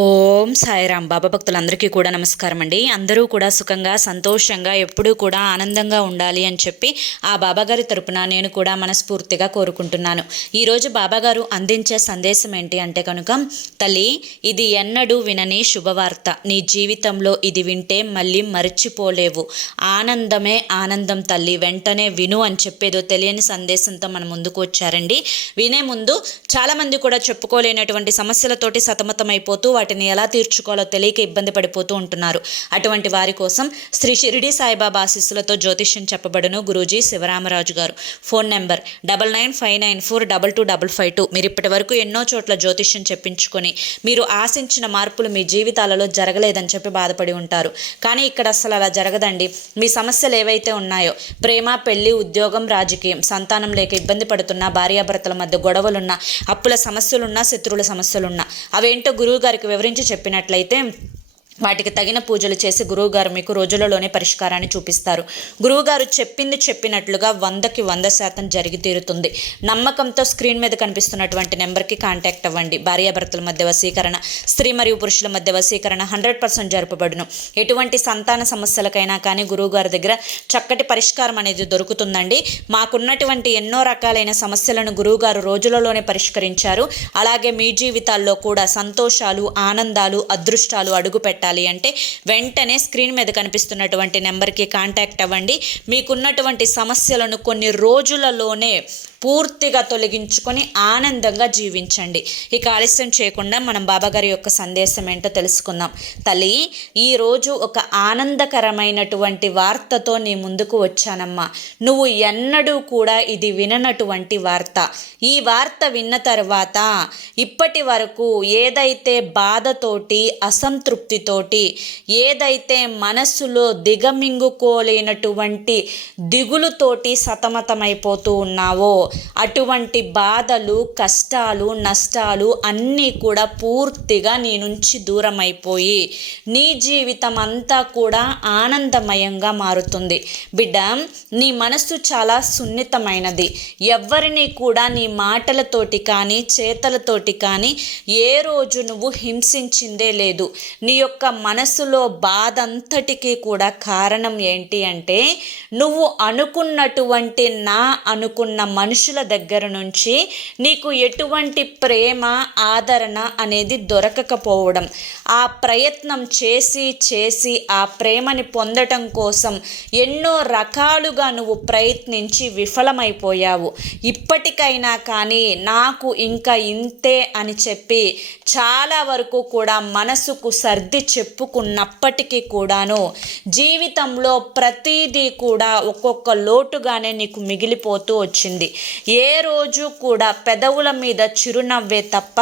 ఓం సాయిరాం. బాబా భక్తులందరికీ కూడా నమస్కారం అండి. అందరూ కూడా సుఖంగా సంతోషంగా ఎప్పుడూ కూడా ఆనందంగా ఉండాలి అని చెప్పి ఆ బాబాగారి తరపున నేను కూడా మనస్ఫూర్తిగా కోరుకుంటున్నాను. ఈరోజు బాబాగారు అందించే సందేశం ఏంటి అంటే కనుక, తల్లి, ఇది ఎన్నడూ వినని శుభవార్త. నీ జీవితంలో ఇది వింటే మళ్ళీ మర్చిపోలేవు. ఆనందమే ఆనందం తల్లి, వెంటనే విను అని చెప్పేదో తెలియని సందేశంతో మన ముందుకు వచ్చారండి. వినే ముందు చాలామంది కూడా చెప్పుకోలేనటువంటి సమస్యలతోటి సతమతమైపోతూ వాటిని ఎలా తీర్చుకోవాలో తెలియక ఇబ్బంది పడిపోతూ ఉంటున్నారు. అటువంటి వారి కోసం శ్రీ షిరిడి సాయిబాబా ఆశీస్సులతో జ్యోతిష్యం చెప్పబడును గురూజీ శివరామరాజు గారు. Phone number 9959422552. మీరు ఇప్పటి వరకు ఎన్నో చోట్ల జ్యోతిష్యం చెప్పించుకొని మీరు ఆశించిన మార్పులు మీ జీవితాలలో జరగలేదని చెప్పి బాధపడి ఉంటారు. కానీ ఇక్కడ అసలు అలా జరగదండి. మీ సమస్యలు ఏవైతే ఉన్నాయో, ప్రేమ, పెళ్లి, ఉద్యోగం, రాజకీయం, సంతానం లేక ఇబ్బంది పడుతున్న భార్యాభర్తల మధ్య గొడవలున్నా, అప్పుల సమస్యలున్నా, శత్రువుల సమస్యలున్నా, అవేంటో గురువు గారికి వివరించి చెప్పినట్లయితే వాటికి తగిన పూజలు చేసి గురువుగారు మీకు రోజులలోనే పరిష్కారాన్ని చూపిస్తారు. గురువుగారు చెప్పింది చెప్పినట్లుగా 100కి 100% జరిగి తీరుతుంది. నమ్మకంతో స్క్రీన్ మీద కనిపిస్తున్నటువంటి నెంబర్కి కాంటాక్ట్ అవ్వండి. భార్యాభర్తల మధ్య వశీకరణ, స్త్రీ మరియు పురుషుల మధ్య వశీకరణ 100% జరపబడును. ఎటువంటి సంతాన సమస్యలకైనా కానీ గురువుగారి దగ్గర చక్కటి పరిష్కారం అనేది దొరుకుతుందండి. మాకున్నటువంటి ఎన్నో రకాలైన సమస్యలను గురువుగారు రోజులలోనే పరిష్కరించారు. అలాగే మీ జీవితాల్లో కూడా సంతోషాలు, ఆనందాలు, అదృష్టాలు అడుగు పెట్టాలి అంటే వెంటనే స్క్రీన్ మీద కనిపిస్తున్నటువంటి నెంబర్కి కాంటాక్ట్ అవ్వండి. మీకున్నటువంటి సమస్యలను కొన్ని రోజులలోనే పూర్తిగా తొలగించుకొని ఆనందంగా జీవించండి. ఇక ఆలస్యం చేయకుండా మనం బాబాగారి యొక్క సందేశం ఏంటో తెలుసుకుందాం. తల్లి, ఈరోజు ఒక ఆనందకరమైనటువంటి వార్తతో నీ ముందుకు వచ్చానమ్మా. నువ్వు ఎన్నడూ కూడా ఇది విననటువంటి వార్త. ఈ వార్త విన్న తర్వాత ఇప్పటి వరకు ఏదైతే బాధతోటి, అసంతృప్తితోటి, ఏదైతే మనస్సులో దిగమింగుకోలేనటువంటి దిగులుతోటి సతమతమైపోతూ ఉన్నావో, అటువంటి బాధలు, కష్టాలు, నష్టాలు అన్నీ కూడా పూర్తిగా నీ నుంచి దూరం అయిపోయి నీ జీవితం అంతా కూడా ఆనందమయంగా మారుతుంది. బిడ్డ, నీ మనస్సు చాలా సున్నితమైనది. ఎవ్వరిని కూడా నీ మాటలతోటి కానీ చేతలతోటి కానీ ఏ రోజు నువ్వు హింసించిందే లేదు. నీ యొక్క మనసులో బాధ అంతటికీ కూడా కారణం ఏంటి అంటే, నువ్వు అనుకున్నటువంటి అనుకున్న మనుషుల దగ్గర నుంచి నీకు ఎటువంటి ప్రేమ, ఆదరణ అనేది దొరకకపోవడం. ఆ ప్రయత్నం చేసి చేసి ఆ ప్రేమని పొందటం కోసం ఎన్నో రకాలుగా నువ్వు ప్రయత్నించి విఫలమైపోయావు. ఇప్పటికైనా కానీ నాకు ఇంకా ఇంతే అని చెప్పి చాలా వరకు కూడా మనసుకు సర్ది చెప్పుకున్నప్పటికీ కూడాను జీవితంలో ప్రతిదీ కూడా ఒక్కొక్క లోటుగానే నీకు మిగిలిపోతూ వచ్చింది. ఏ రోజు కూడా పెదవుల మీద చిరునవ్వే తప్ప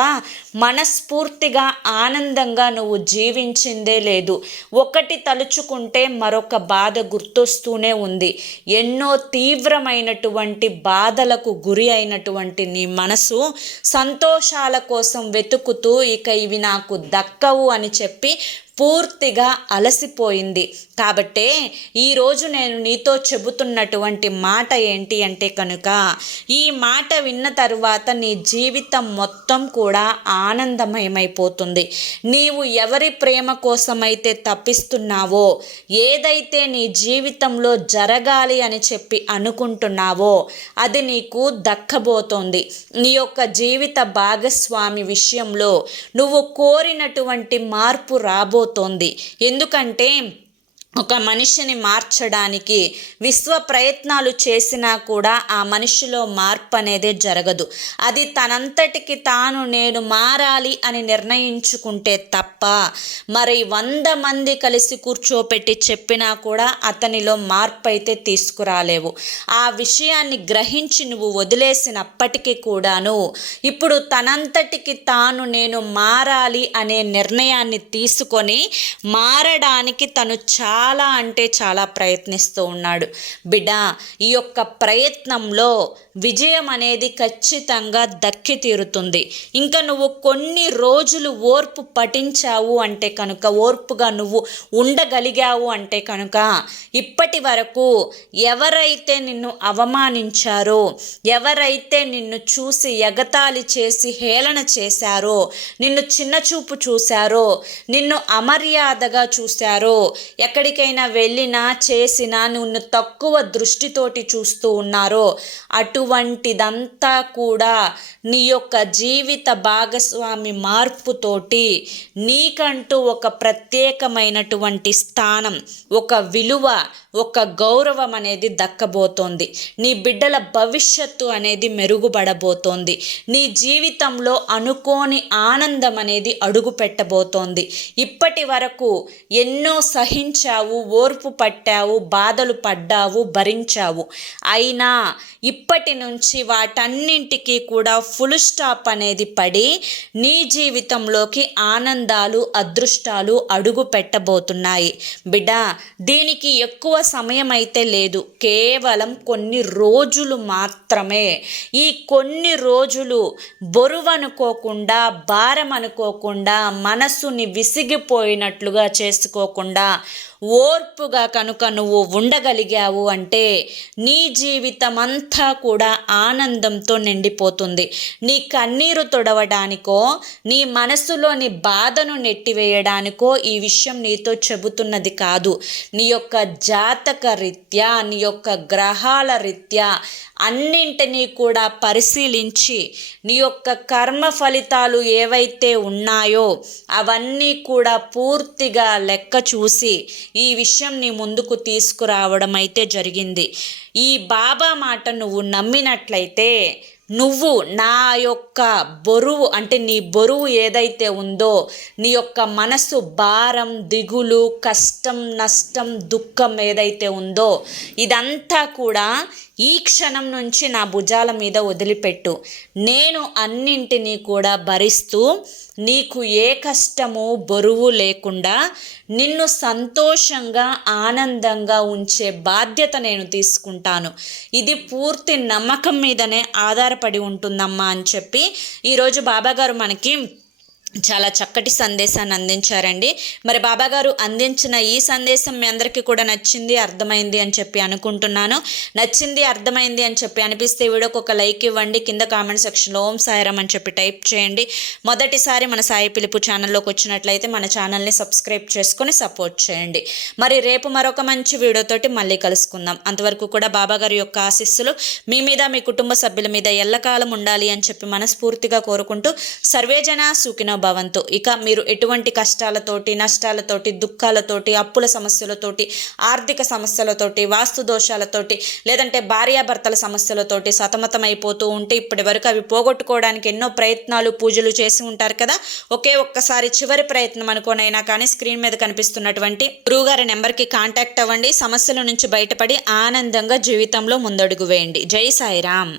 మనస్ఫూర్తిగా ఆనందంగా నువ్వు జీవించిందే లేదు. ఒకటి తలుచుకుంటే మరొక బాధ గుర్తొస్తూనే ఉంది. ఎన్నో తీవ్రమైనటువంటి బాధలకు గురి అయినటువంటి నీ మనసు సంతోషాల కోసం వెతుకుతూ ఇక ఇవి నాకు దక్కవు అని చెప్పి పూర్తిగా అలసిపోయింది. కాబట్టే ఈరోజు నేను నీతో చెబుతున్నటువంటి మాట ఏంటి అంటే కనుక, ఈ మాట విన్న తరువాత నీ జీవితం మొత్తం కూడా ఆనందమయమైపోతుంది. నీవు ఎవరి ప్రేమ కోసమైతే తప్పిస్తున్నావో, ఏదైతే నీ జీవితంలో జరగాలి అని చెప్పి అనుకుంటున్నావో అది నీకు దక్కబోతోంది. నీ యొక్క జీవిత భాగస్వామి విషయంలో నువ్వు కోరినటువంటి మార్పు రాబోతోంది. ఎందుకంటే ఒక మనిషిని మార్చడానికి విశ్వ ప్రయత్నాలు చేసినా కూడా ఆ మనిషిలో మార్పు అనేది జరగదు. అది తనంతటికి తాను నేను మారాలి అని నిర్ణయించుకుంటే తప్ప మరి 100 మంది కలిసి కూర్చోపెట్టి చెప్పినా కూడా అతనిలో మార్పు అయితే తీసుకురాలేవు. ఆ విషయాన్ని గ్రహించి నువ్వు వదిలేసినప్పటికీ కూడాను ఇప్పుడు తనంతటికి తాను నేను మారాలి అనే నిర్ణయాన్ని తీసుకొని మారడానికి తను చాలా అంటే చాలా ప్రయత్నిస్తూ ఉన్నాడు. బిడ్డ, ఈ యొక్క ప్రయత్నంలో విజయం అనేది ఖచ్చితంగా దక్కి తీరుతుంది. ఇంకా నువ్వు కొన్ని రోజులు ఓర్పు పఠించావు అంటే కనుక, ఓర్పుగా నువ్వు ఉండగలిగావు అంటే కనుక, ఇప్పటి వరకు ఎవరైతే నిన్ను అవమానించారో, ఎవరైతే నిన్ను చూసి ఎగతాళి చేసి హేళన చేశారో, నిన్ను చిన్నచూపు చూశారో, నిన్ను అమర్యాదగా చూశారో, ఎక్కడికైనా వెళ్ళినా చేసినా నిన్ను తక్కువ దృష్టితోటి చూస్తూ ఉన్నారో, అటువంటిదంతా కూడా నీ యొక్క జీవిత భాగస్వామి మార్పుతోటి నీకంటూ ఒక ప్రత్యేకమైనటువంటి స్థానం, ఒక విలువ, ఒక గౌరవం అనేది దక్కబోతోంది. నీ బిడ్డల భవిష్యత్తు అనేది మెరుగుపడబోతోంది. నీ జీవితంలో అనుకోని ఆనందం అనేది అడుగు పెట్టబోతోంది. ఇప్పటి వరకు ఎన్నో సహించావు, ఓర్పు పట్టావు, బాధలు పడ్డావు, భరించావు. అయినా ఇప్పటి నుంచి వాటన్నింటికీ కూడా ఫుల్ స్టాప్ అనేది పడి నీ జీవితంలోకి ఆనందాలు, అదృష్టాలు అడుగు పెట్టబోతున్నాయి. బిడ్డ, దీనికి ఎక్కువ సమయం అయితే లేదు, కేవలం కొన్ని రోజులు మాత్రమే. ఈ కొన్ని రోజులు బరువనుకోకుండా, భారం అనుకోకుండా, మనసుని విసిగిపోయినట్లుగా చేసుకోకుండా ఓర్పుగా కనుక నువ్వు ఉండగలిగావు అంటే నీ జీవితం అంతా కూడా ఆనందంతో నిండిపోతుంది. నీ కన్నీరు తొడవడానికో, నీ మనసులోని బాధను నెట్టివేయడానికో ఈ విషయం నీతో చెబుతున్నది కాదు. నీ యొక్క జాతక రీత్యా, నీ యొక్క గ్రహాల రీత్యా అన్నింటినీ కూడా పరిశీలించి నీ యొక్క కర్మ ఫలితాలు ఏవైతే ఉన్నాయో అవన్నీ కూడా పూర్తిగా లెక్క చూసి ఈ విషయం నీ ముందుకు తీసుకురావడం అయితే జరిగింది. ఈ బాబా మాట నువ్వు నమ్మినట్లయితే నువ్వు నా యొక్క బరువు, అంటే నీ బరువు ఏదైతే ఉందో, నీ యొక్క మనసు భారం, దిగులు, కష్టం, నష్టం, దుఃఖం ఏదైతే ఉందో ఇదంతా కూడా ఈ క్షణం నుంచి నా భుజాల మీద వదిలిపెట్టు. నేను అన్నింటినీ కూడా భరిస్తూ నీకు ఏ కష్టము, బరువు లేకుండా నిన్ను సంతోషంగా, ఆనందంగా ఉంచే బాధ్యత నేను తీసుకుంటాను. ఇది పూర్తి నమ్మకం మీదనే ఆధారపడి ఉంటుందమ్మా అని చెప్పి ఈరోజు బాబాగారు మనకి చాలా చక్కటి సందేశాన్ని అందించారండి. మరి బాబాగారు అందించిన ఈ సందేశం మీ అందరికీ కూడా నచ్చింది, అర్థమైంది అని చెప్పి అనుకుంటున్నాను. నచ్చింది, అర్థమైంది అని చెప్పి అనిపిస్తే వీడియోకి ఒక లైక్ ఇవ్వండి. కింద కామెంట్ సెక్షన్లో ఓం సాయిరామ్ అని చెప్పి టైప్ చేయండి. మొదటిసారి మన సాయి పిలుపు ఛానల్లోకి వచ్చినట్లయితే మన ఛానల్ని సబ్స్క్రైబ్ చేసుకొని సపోర్ట్ చేయండి. మరి రేపు మరొక మంచి వీడియోతోటి మళ్ళీ కలుసుకుందాం. అంతవరకు కూడా బాబాగారి యొక్క ఆశీస్సులు మీ మీద, మీ కుటుంబ సభ్యుల మీద ఎల్లకాలం ఉండాలి అని చెప్పి మనస్ఫూర్తిగా కోరుకుంటూ సర్వేజన సుఖినో భవంతు. ఇక మీరు ఎటువంటి కష్టాలతోటి, నష్టాలతోటి, దుఃఖాలతోటి, అప్పుల సమస్యలతోటి, ఆర్థిక సమస్యలతోటి, వాస్తు దోషాలతోటి, లేదంటే భార్యాభర్తల సమస్యలతోటి సతమతమైపోతూ ఉంటే ఇప్పటి వరకు అవి పోగొట్టుకోవడానికి ఎన్నో ప్రయత్నాలు, పూజలు చేసి ఉంటారు కదా. ఒక్కసారి చివరి ప్రయత్నం అనుకోనైనా కానీ స్క్రీన్ మీద కనిపిస్తున్నటువంటి గురువుగారి నెంబర్కి కాంటాక్ట్ అవ్వండి. సమస్యల నుంచి బయటపడి ఆనందంగా జీవితంలో ముందడుగు వేయండి. జై సాయిరామ్.